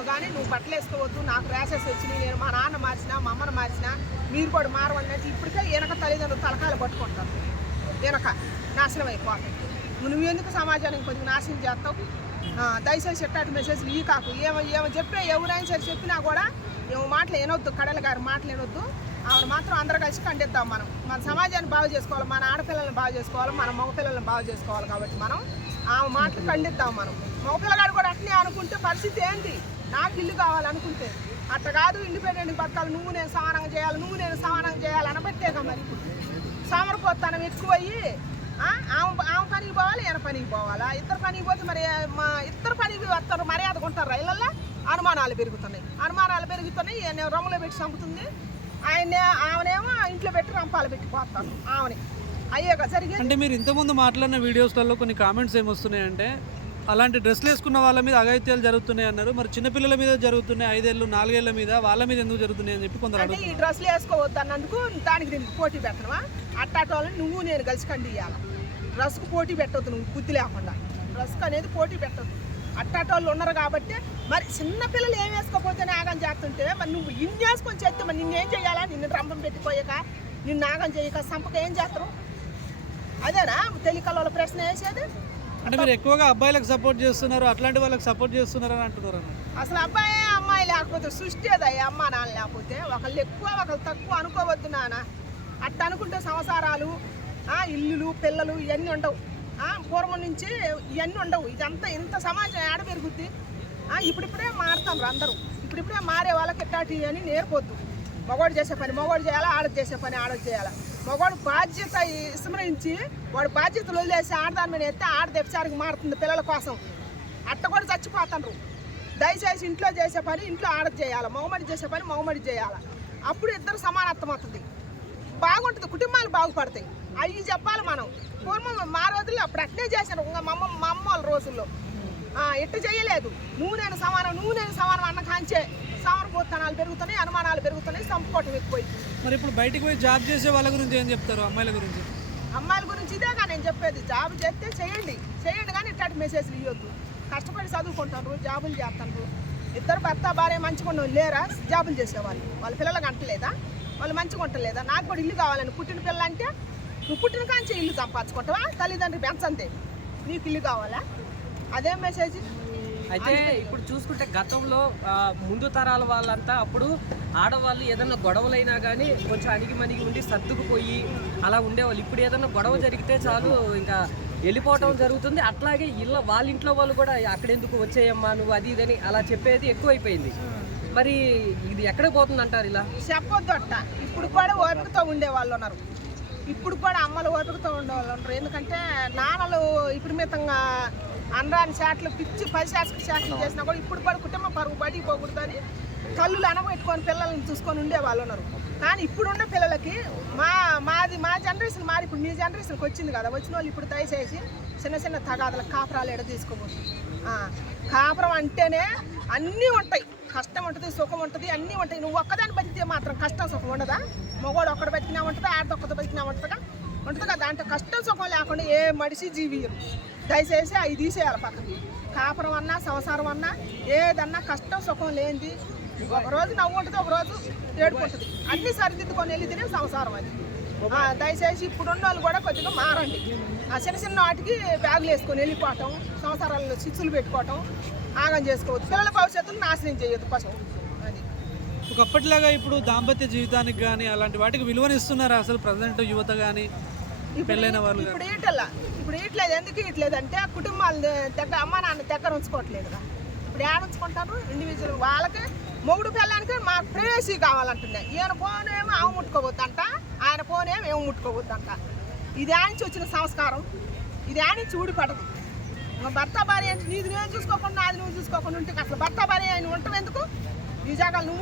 విషయంలో కానీ నువ్వు బట్టలు వేసుకోవద్దు నాకు ర్యాసెస్ వచ్చినాయి నేను మా నాన్న మార్చినా మా అమ్మను మార్చినా మీరు కూడా మారవన్నట్టు ఇప్పటికే వెనక తల్లిదండ్రులు తలకాయలు పట్టుకుంటారు. వెనక నాశనం అయిపోతాయి నువ్వు ఎందుకు సమాజానికి కొద్దిగా నాశనం చేస్తావు? దయచేసి ఎట్టాటి మెసేజ్లు ఈ కాకు ఏమో ఏమో చెప్పే ఎవరైనా సరే చెప్పినా కూడా ఏమో మాటలు వినొద్దు కడల గారి మాటలు వినొద్దు. ఆవిడ మాత్రం అందరూ కలిసి ఖండిద్దాం మనం. మన సమాజాన్ని బాగు చేసుకోవాలి మన ఆడపిల్లల్ని బాగు చేసుకోవాలి మన మగపిల్లల్ని బాగు చేసుకోవాలి కాబట్టి మనం ఆమె మాటలు ఖండిద్దాం మనం. మగపిల్లగాడు కూడా అట్నే అనుకుంటే పరిస్థితి ఏంటి? నాకు ఇల్లు కావాలనుకుంటే. అట్ట కాదు ఇండిపెండెంట్ బతకాలి నువ్వు నేను సమానంగా చేయాలి నువ్వు నేను సమానంగా చేయాలి అనబట్టేగా మరి. సోమరపోతానం ఎక్కువయ్యి ఆమె ఆమె పనికి పోవాలి ఈయన పనికి పోవాలా? ఇద్దరు పనికి పోతే మరి మా ఇద్దరు పనికి వస్తారు మర్యాదగా ఉంటారు రైళ్ళల్లో అనుమానాలు పెరుగుతున్నాయి. అనుమానాలు పెరుగుతున్నాయి ఈయన రొమ్మలో పెట్టి చంపుతుంది. ఆయన ఆమెనేమో ఇంట్లో పెట్టి రంపాలు పెట్టి పోతాను ఆమెని. అయ్యాక సరిగ్గా అంటే మీరు ఇంతకుముందు మాట్లాడిన వీడియోస్లలో కొన్ని కామెంట్స్ ఏమొస్తున్నాయంటే అలాంటి డ్రెస్లు వేసుకున్న వాళ్ళ మీద అఘాయిత్యాలు జరుగుతున్నాయి అన్నారు. మరి చిన్నపిల్లల మీద జరుగుతున్నాయి ఐదేళ్ళు నాలుగేళ్ళ మీద వాళ్ళ మీద ఎందుకు జరుగుతున్నాయి అని చెప్పి కొందరు ఈ డ్రెస్సులు వేసుకోవద్దు అన్నందుకు దానికి దీనికి పోటీ పెట్టడమా అట్టాటోళ్ళని నువ్వు నేను కలిసి కండి ఇవ్వాలి డ్రెస్కు పోటీ పెట్టొద్దు నువ్వు బుద్ధి లేకుండా. డ్రెస్కు అనేది పోటీ పెట్టొద్దు. అట్టాటోళ్ళు ఉన్నారు కాబట్టి మరి చిన్న పిల్లలు ఏం వేసుకోకపోతే నాగం చేస్తుంటే మరి నువ్వు ఇన్ని వేసుకొని చేస్తే మరి నిన్ను ఏం చేయాలా నిన్ను రంపం పెట్టిపోయాక నిన్ను నాగం చేయక సంపక ఏం చేస్తారు? అదేనా? తెలికల ప్రశ్న వేసేది? అంటే మీరు ఎక్కువగా అబ్బాయిలకు సపోర్ట్ చేస్తున్నారు అట్లాంటి వాళ్ళకి సపోర్ట్ చేస్తున్నారు అని అంటున్నారు అసలు అబ్బాయి అమ్మాయి లేకపోతే సృష్టి అదయ్యా అమ్మ నాన్న లేకపోతే ఒకళ్ళు ఎక్కువ ఒకళ్ళు తక్కువ అనుకోవద్దు నాన్న. అట్ట అనుకుంటే సంసారాలు ఇల్లులు పిల్లలు ఇవన్నీ ఉండవు. పూర్వం నుంచి ఇవన్నీ ఉండవు. ఇదంతా ఇంత సమాజం ఆడ పెరుగుద్ది? ఇప్పుడిప్పుడే మారుతాం అందరూ. ఇప్పుడిప్పుడే మారే వాళ్ళకి ఎట్టాటి అని నేర్పొద్దు. మగవాడు చేసే పని మగవాడు చేయాలా ఆడది చేసే పని ఆడది చేయాలా. మగవాడు బాధ్యత విస్మరించి వాడు బాధ్యతలు వదిలేసి ఆడదాని మీద ఎత్తే ఆడ తెప్పిసారికి మారుతుంది పిల్లల కోసం. అట్ట కూడా చచ్చిపోతారు దయచేసి ఇంట్లో చేసే పని ఇంట్లో ఆడది చేయాలి. మగమడి చేసే పని మగమడి చేయాలి. అప్పుడు ఇద్దరు సమానత్వం అవుతుంది. బాగుంటుంది. కుటుంబాలు బాగుపడతాయి. అవి చెప్పాలి మనం. పూర్వం మా రోజుల్లో అప్పుడు అట్నే చేశాను ఇంకా మా అమ్మ మా అమ్మ వాళ్ళ రోజుల్లో. ఇట్ట చేయలేదు. నువ్వు నేను సమానం నువ్వు నేను సమానం అన్న కాంచే. సమరభూతనాలు పెరుగుతున్నాయి అనుమానాలు పెరుగుతున్నాయి సంపుకోవటం ఎక్కువైంది మరి ఇప్పుడు బయటికి పోయి జాబ్ చేసే వాళ్ళ గురించి ఏం చెప్తారు అమ్మాయిల గురించి? అమ్మాయిల గురించి ఇదేగా నేను చెప్పేది జాబ్ చేస్తే చేయండి చేయండి కానీ ఇట్లాంటి మెసేజ్లు ఇవ్వద్దు కష్టపడి చదువుకుంటారు జాబులు చేస్తారు. ఇద్దరు భర్త భార్య మంచిగా లేరా? జాబులు చేసేవాళ్ళు. వాళ్ళ పిల్లలకు అంటలేదా? వాళ్ళు మంచిగా ఉండలేదా? నాకు కూడా ఇల్లు కావాలని పుట్టిన పిల్ల అంటే నువ్వు పుట్టిన కాంచి ఇల్లు సంపాదించుకుంటావా? తల్లిదండ్రులు పెంచంతే నీకు ఇల్లు కావాలా? అదేం మెసేజ్ అయితే ఇప్పుడు చూసుకుంటే గతంలో ముందు తరాల వాళ్ళంతా అప్పుడు ఆడవాళ్ళు ఏదైనా గొడవలైనా కానీ కొంచెం అణిగి మణిగి ఉండి సర్దుకుపోయి అలా ఉండేవాళ్ళు. ఇప్పుడు ఏదైనా గొడవ జరిగితే చాలు ఇంకా వెళ్ళిపోవటం జరుగుతుంది. అట్లాగే ఇళ్ళ వాళ్ళ ఇంట్లో వాళ్ళు కూడా అక్కడ ఎందుకు వచ్చేయమ్మా నువ్వు అది ఇదని అలా చెప్పేది ఎక్కువైపోయింది. మరి ఇది ఎక్కడ పోతుంది అంటారు ఇలా? చెప్పొద్దు అట్ట ఇప్పుడు కూడా ఓపికతో ఉండే వాళ్ళు ఉన్నారు. ఇప్పుడు కూడా అమ్మలు ఓపికతో ఉండే వాళ్ళు ఉన్నారు. ఎందుకంటే నాన్నలు విపరీతంగా అనరాని శాట్లు పిచ్చి పది శాస్త్ర శాస్త్రం చేసినా కూడా ఇప్పుడు కూడా కుటుంబ పరుగు బడికి పోకూడదని కళ్ళు అనబెట్టుకొని పిల్లల్ని చూసుకొని ఉండే వాళ్ళు ఉన్నారు. కానీ ఇప్పుడున్న పిల్లలకి మా మాది మా జనరేషన్ మారి ఇప్పుడు మీ జనరేషన్కి వచ్చింది కదా వచ్చిన వాళ్ళు ఇప్పుడు దయచేసి చిన్న చిన్న తగాదల కాపురాలు ఎడ తీసుకోకూడదు. ఆ, కాపురం అంటేనే అన్నీ ఉంటాయి. కష్టం ఉంటుంది సుఖం ఉంటుంది అన్నీ ఉంటాయి. నువ్వు ఒక్కదాన్ని బతికితే మాత్రం కష్టం సుఖం ఉండదా? మగవాడు ఒక్కడు బతికినా ఉంటుందా? ఆడదొక్కడు బతికినా ఉంటుందా? ఉంటుంది కదా. దాంట్లో కష్టం సుఖం లేకుండా ఏ మనిషి జీవియరు దయచేసి అవి తీసేయాలి పక్కకి. కాపురం అన్నా సంసారం అన్నా ఏదన్నా కష్టం సుఖం లేనిది. ఒక రోజు నవ్వు ఉంటుంది ఒక రోజు అన్ని సరిదిద్దుకొని వెళ్ళితేనే సంసారం అది. దయచేసి ఇప్పుడున్న వాళ్ళు కూడా కొద్దిగా మారండి. ఆ చిన్న చిన్న వాటికి బ్యాగులు వేసుకొని వెళ్ళిపోవటం సంవత్సరాల్లో చిచ్చులు పెట్టుకోవటం ఆగం చేసుకోవద్దు. పిల్లల భవిష్యత్తును నాశనం చేయొద్దు ఫస్ట్. అది. ఒకప్పటిలాగా ఇప్పుడు దాంపత్య జీవితానికి కానీ అలాంటి వాటికి విలువనిస్తున్నారా? అసలు ప్రజెంట్ యువత కానీ పెళ్ళైన వాళ్ళు ఇప్పుడు ఈటల్లా ఇప్పుడు ఈట్లేదు ఎందుకు ఈట్లేదు అంటే కుటుంబాల దగ్గర అమ్మ నాన్న దగ్గర ఉంచుకోవట్లేదు ఇప్పుడు ఏడ ఉంచుకుంటారు? ఇండివిజువల్ వాళ్ళకి మొగుడు పిల్లానికి మా ప్రేయసీ కావాలంటున్నాయి. ఈయన ఫోన్ ఏమో ఆమె ముట్టుకోవద్దంట ఆయన ఫోన్ ఏమో ఏమో ముట్టుకోవద్దంట ఇది ఆనించి వచ్చిన సంస్కారం. ఇది ఆనించి ఊడిపడదు. భర్త భార్య అంటే నీది నేను చూసుకోకుండా అది నువ్వు చూసుకోకుండా ఉంటే అసలు భర్త భార్య ఆయన ఉండటం ఎందుకు? నీ జాగాలు నువ్వు